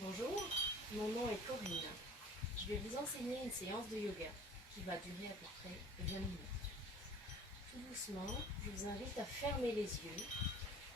Bonjour, mon nom est Corinne. Je vais vous enseigner une séance de yoga qui va durer à peu près 20 minutes. Tout doucement, je vous invite à fermer les yeux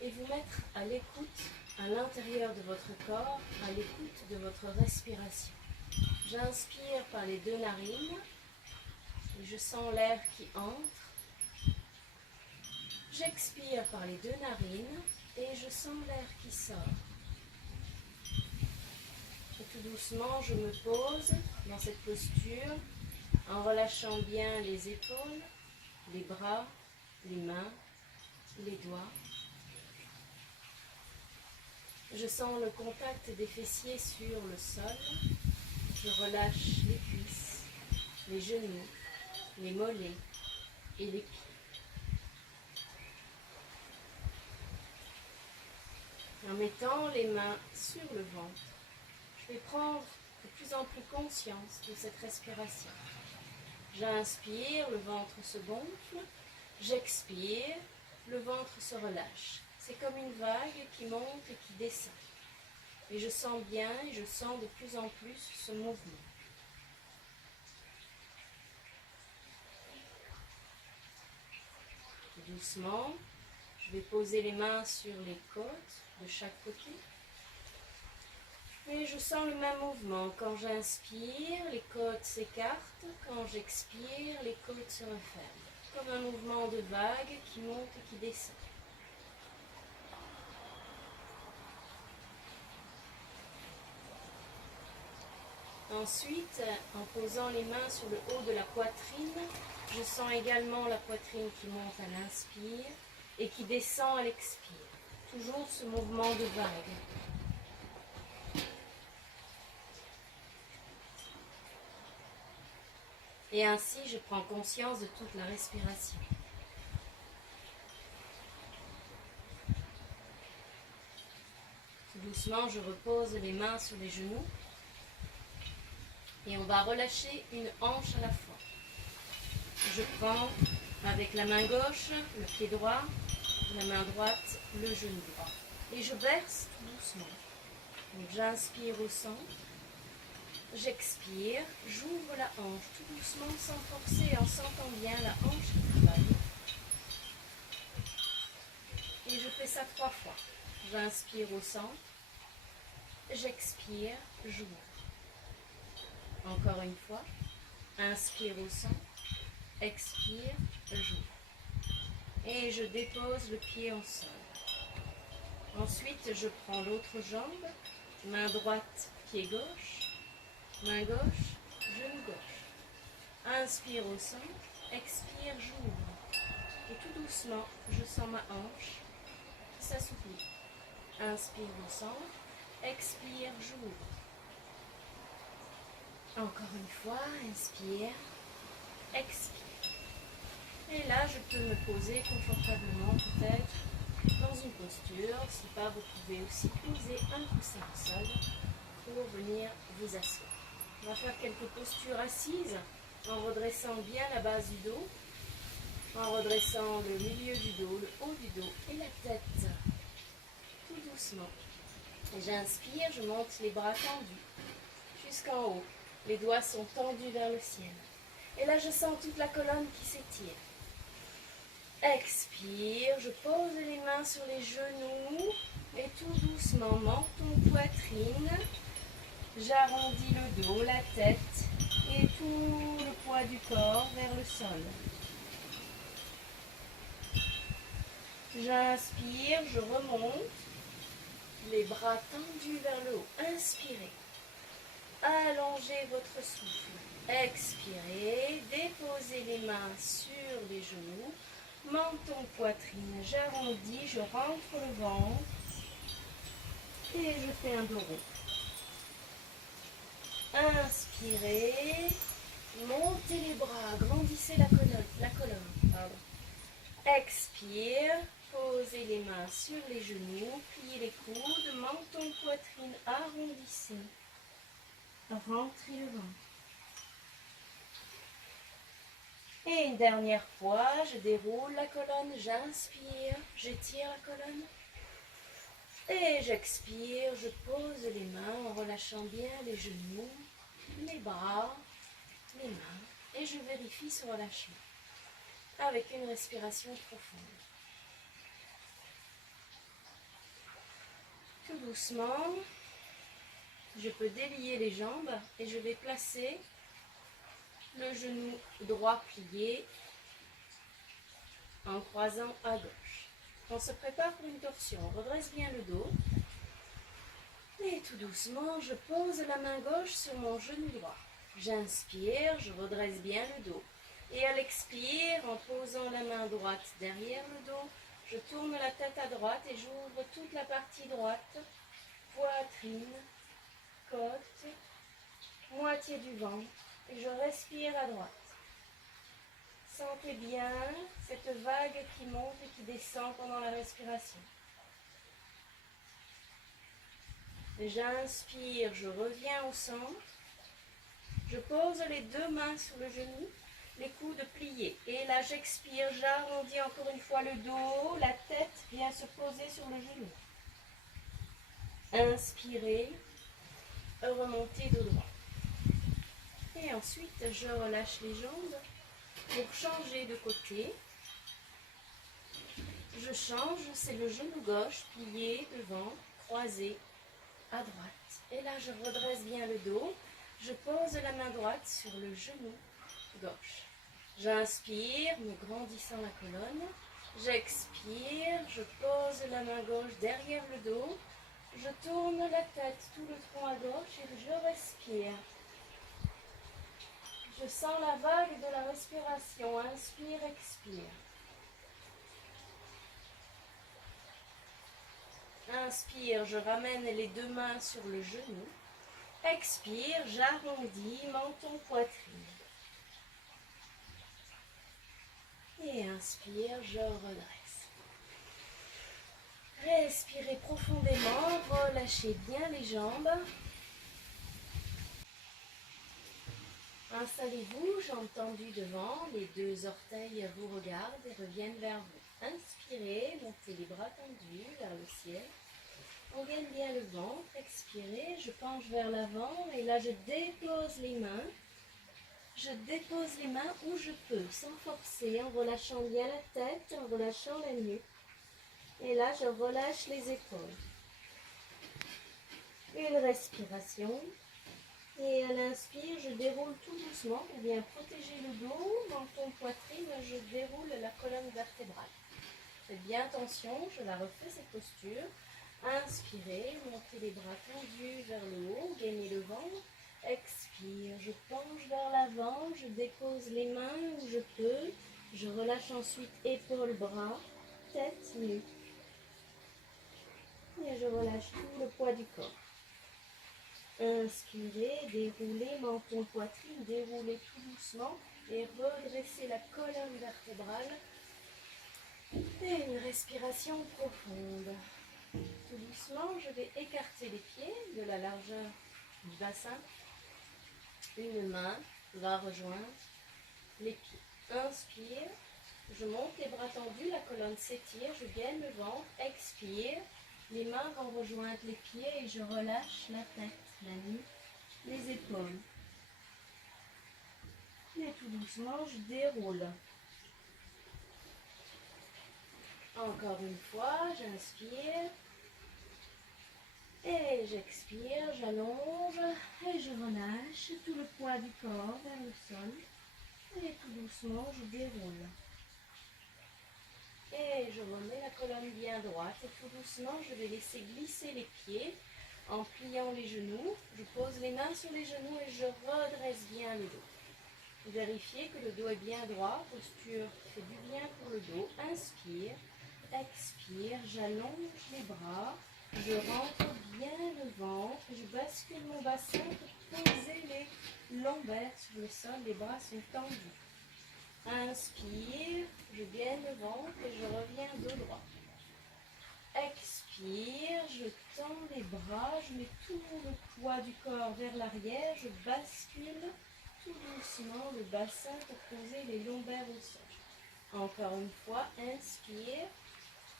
et vous mettre à l'écoute à l'intérieur de votre corps, à l'écoute de votre respiration. J'inspire par les deux narines et je sens l'air qui entre. J'expire par les deux narines et je sens l'air qui sort. Et tout doucement, je me pose dans cette posture en relâchant bien les épaules, les bras, les mains, les doigts. Je sens le contact des fessiers sur le sol. Je relâche les cuisses, les genoux, les mollets et les pieds. En mettant les mains sur le ventre, je vais prendre de plus en plus conscience de cette respiration. J'inspire, le ventre se gonfle. J'expire, le ventre se relâche. C'est comme une vague qui monte et qui descend. Et je sens bien et je sens de plus en plus ce mouvement. Tout doucement, je vais poser les mains sur les côtes de chaque côté. Et je sens le même mouvement. Quand j'inspire, les côtes s'écartent. Quand j'expire, les côtes se referment. Comme un mouvement de vague qui monte et qui descend. Ensuite, en posant les mains sur le haut de la poitrine, je sens également la poitrine qui monte à l'inspire et qui descend à l'expire. Toujours ce mouvement de vague. Et ainsi, je prends conscience de toute la respiration. Tout doucement, je repose les mains sur les genoux. Et on va relâcher une hanche à la fois. Je prends avec la main gauche le pied droit, la main droite le genou droit. Et je verse tout doucement. Donc j'inspire au centre. J'expire, j'ouvre la hanche tout doucement sans forcer, en sentant bien la hanche qui travaille. Et je fais ça 3 fois. J'inspire au centre, j'expire, j'ouvre. Encore une fois, inspire au centre, expire, j'ouvre. Et je dépose le pied en sol. Ensuite, je prends l'autre jambe, main droite, pied gauche. Main gauche, genou gauche. Inspire au centre, expire, j'ouvre. Et tout doucement, je sens ma hanche qui s'assouplit. Inspire au centre, expire, j'ouvre. Encore une fois, inspire, expire. Et là, je peux me poser confortablement peut-être dans une posture. Si pas, vous pouvez aussi poser un coussin au sol pour venir vous asseoir. On va faire quelques postures assises en redressant bien la base du dos, en redressant le milieu du dos, le haut du dos et la tête. Tout doucement. J'inspire, je monte les bras tendus jusqu'en haut. Les doigts sont tendus vers le ciel. Et là, je sens toute la colonne qui s'étire. Expire, je pose les mains sur les genoux et tout doucement, menton, poitrine. J'arrondis le dos, la tête et tout le poids du corps vers le sol. J'inspire, je remonte, les bras tendus vers le haut. Inspirez. Allongez votre souffle. Expirez, déposez les mains sur les genoux. Menton, poitrine, j'arrondis, je rentre le ventre et je fais un dos rond. Inspirez, montez les bras, grandissez la colonne. Expire, posez les mains sur les genoux, pliez les coudes, menton, poitrine, arrondissez. Rentrez le ventre. Et une dernière fois, je déroule la colonne, j'inspire, j'étire la colonne. Et j'expire, je pose les mains en relâchant. relâchant bien les genoux, les bras, les mains. Et je vérifie ce relâchement avec une respiration profonde. Tout doucement, je peux délier les jambes et je vais placer le genou droit plié en croisant à gauche. On se prépare pour une torsion. On redresse bien le dos. Et tout doucement, je pose la main gauche sur mon genou droit. J'inspire, je redresse bien le dos. Et à l'expire, en posant la main droite derrière le dos, je tourne la tête à droite et j'ouvre toute la partie droite, poitrine, côte, moitié du ventre. Et je respire à droite. Sentez bien cette vague qui monte et qui descend pendant la respiration. J'inspire, je reviens au centre. Je pose les deux mains sur le genou, les coudes pliés. Et là, j'expire, j'arrondis encore une fois le dos, la tête vient se poser sur le genou. Inspirez, remontez dos droit. Et ensuite, je relâche les jambes pour changer de côté. Je change, c'est le genou gauche, plié devant, croisé à droite. Et là, je redresse bien le dos. Je pose la main droite sur le genou gauche. J'inspire, me grandissant la colonne. J'expire, je pose la main gauche derrière le dos. Je tourne la tête, tout le tronc à gauche et je respire. Je sens la vague de la respiration. Inspire, expire. Inspire, je ramène les deux mains sur le genou. Expire, j'arrondis, menton, poitrine. Et inspire, je redresse. Respirez profondément, relâchez bien les jambes. Installez-vous, jambes tendues devant, les deux orteils vous regardent et reviennent vers vous. Inspirez, montez les bras tendus vers le ciel. On gagne bien le ventre, expirez, je penche vers l'avant et là je dépose les mains. Je dépose les mains où je peux, sans forcer, en relâchant bien la tête, en relâchant la nuque. Et là je relâche les épaules. Une respiration. Et à l'inspire, je déroule tout doucement pour bien protéger le dos, menton, poitrine, je déroule la colonne vertébrale. Faites bien attention, je la refais cette posture. Inspirez, montez les bras tendus vers le haut, gagnez le ventre. Expire, je penche vers l'avant, je dépose les mains où je peux. Je relâche ensuite épaules, bras, tête, nuque. Et je relâche tout le poids du corps. Inspirez, déroulez, menton, poitrine, déroulez tout doucement et redressez la colonne vertébrale. Et une respiration profonde. Tout doucement, je vais écarter les pieds de la largeur du bassin. Une main va rejoindre les pieds. Inspire, je monte les bras tendus, la colonne s'étire, je gaine le ventre. Expire, les mains vont rejoindre les pieds et je relâche la tête, la nuque, les épaules. Et tout doucement, je déroule. Encore une fois, j'inspire. Et j'expire, j'allonge et je relâche tout le poids du corps vers le sol. Et tout doucement, je déroule. Et je remets la colonne bien droite. Et tout doucement, je vais laisser glisser les pieds en pliant les genoux. Je pose les mains sur les genoux et je redresse bien le dos. Vérifiez que le dos est bien droit. Posture qui fait du bien pour le dos. Inspire, expire, j'allonge les bras. Je rentre bien le ventre, je bascule mon bassin pour poser les lombaires sur le sol, les bras sont tendus. Inspire, je gaine le ventre et je reviens dos droit. Expire, je tends les bras, je mets tout le poids du corps vers l'arrière, je bascule tout doucement le bassin pour poser les lombaires au sol. Encore une fois, inspire.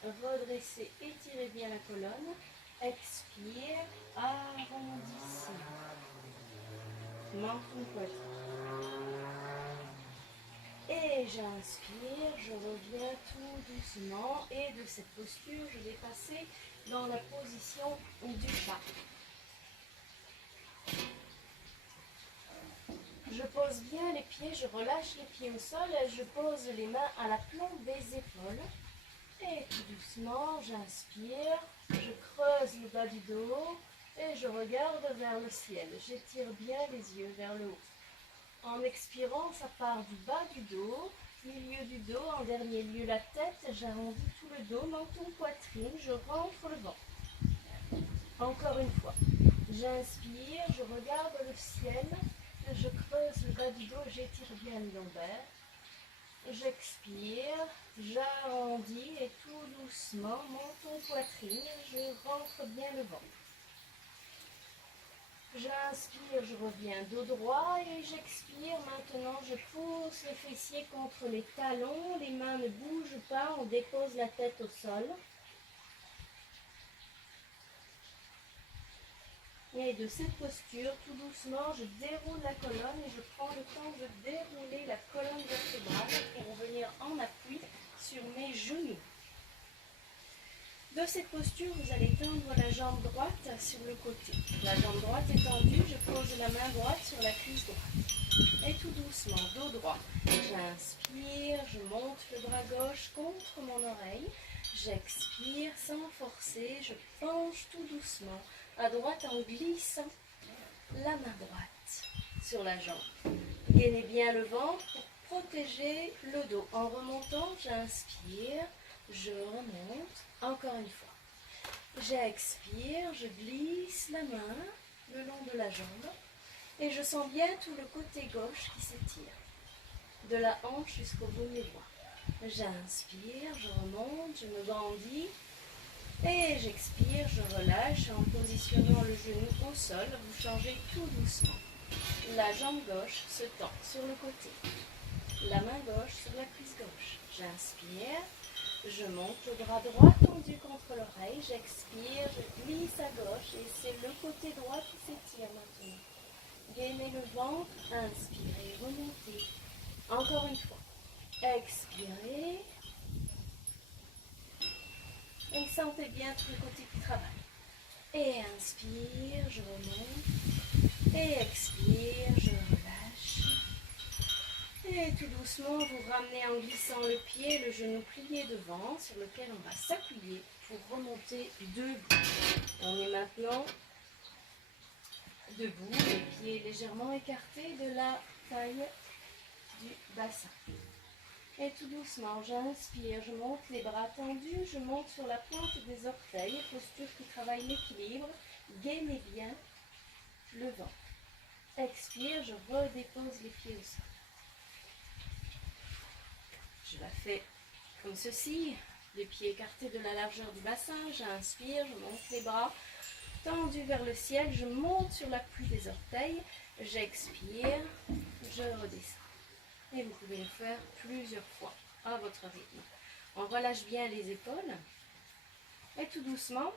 Redressez, étirez bien la colonne. Expire, arrondissez. menton, poitrine. Et j'inspire, je reviens tout doucement. Et de cette posture, je vais passer dans la position du chat. Je pose bien les pieds, je relâche les pieds au sol et je pose les mains à la plante des épaules. Et tout doucement, j'inspire, je creuse le bas du dos et je regarde vers le ciel. J'étire bien les yeux vers le haut. En expirant, ça part du bas du dos, milieu du dos, en dernier lieu la tête. J'arrondis tout le dos, menton, poitrine, je rentre le ventre. Encore une fois. J'inspire, je regarde le ciel, je creuse le bas du dos, j'étire bien les lombaires. J'expire, j'arrondis et tout doucement, menton, poitrine, je rentre bien le ventre. J'inspire, je reviens dos droit et j'expire. Maintenant, je pousse les fessiers contre les talons, les mains ne bougent pas, on dépose la tête au sol. Et de cette posture, tout doucement, je déroule la colonne et je prends le temps de dérouler la colonne vertébrale pour venir en appui sur mes genoux. De cette posture, vous allez tendre la jambe droite sur le côté. La jambe droite est tendue, je pose la main droite sur la cuisse droite. Et tout doucement, dos droit. J'inspire, je monte le bras gauche contre mon oreille. J'expire sans forcer, je penche tout doucement à droite en glissant la main droite sur la jambe. Gainez bien le ventre pour protéger le dos. En remontant, j'inspire, je remonte, encore une fois. J'expire, je glisse la main le long de la jambe et je sens bien tout le côté gauche qui s'étire, de la hanche jusqu'au bout des doigts. J'inspire, je remonte, je me grandis et j'expire, je relâche en positionnant le genou au sol. Vous changez tout doucement. La jambe gauche se tend sur le côté, la main gauche sur la cuisse gauche. J'inspire, je monte le bras droit tendu contre l'oreille, j'expire, je glisse à gauche et c'est le côté droit qui s'étire maintenant. Gainez le ventre, inspirez, remontez. Encore une fois. Expirez. Et sentez bien tout le côté qui travaille. Et inspire, je remonte. Et expire, je relâche. Et tout doucement, vous ramenez en glissant le pied, le genou plié devant, sur lequel on va s'appuyer pour remonter debout. On est maintenant debout, les pieds légèrement écartés de la taille du bassin. Et tout doucement, j'inspire, je monte les bras tendus, je monte sur la pointe des orteils, posture qui travaille l'équilibre. Gainez bien le ventre. Expire, je redépose les pieds au sol. Je la fais comme ceci, les pieds écartés de la largeur du bassin. J'inspire, je monte les bras tendus vers le ciel, je monte sur l'appui des orteils. J'expire, je redescends. Et vous pouvez le faire plusieurs fois à votre rythme. On relâche bien les épaules. Et tout doucement,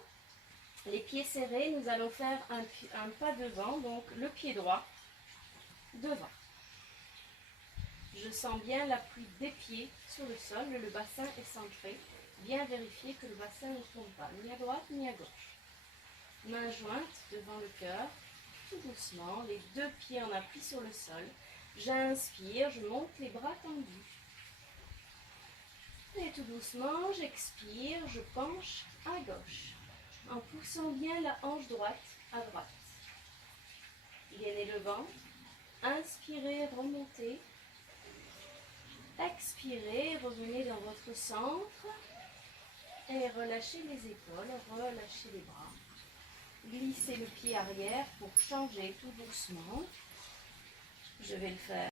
les pieds serrés, nous allons faire un pas devant, donc le pied droit devant. Je sens bien l'appui des pieds sur le sol, le bassin est centré. Bien vérifier que le bassin ne tombe pas, ni à droite ni à gauche. Main jointe devant le cœur, tout doucement, les deux pieds en appui sur le sol. J'inspire, je monte les bras tendus. Et tout doucement, j'expire, je penche à gauche, en poussant bien la hanche droite à droite. Gainez le ventre, inspirez, remontez. Expirez, revenez dans votre centre. Et relâchez les épaules, relâchez les bras. Glissez le pied arrière pour changer tout doucement. Je vais le faire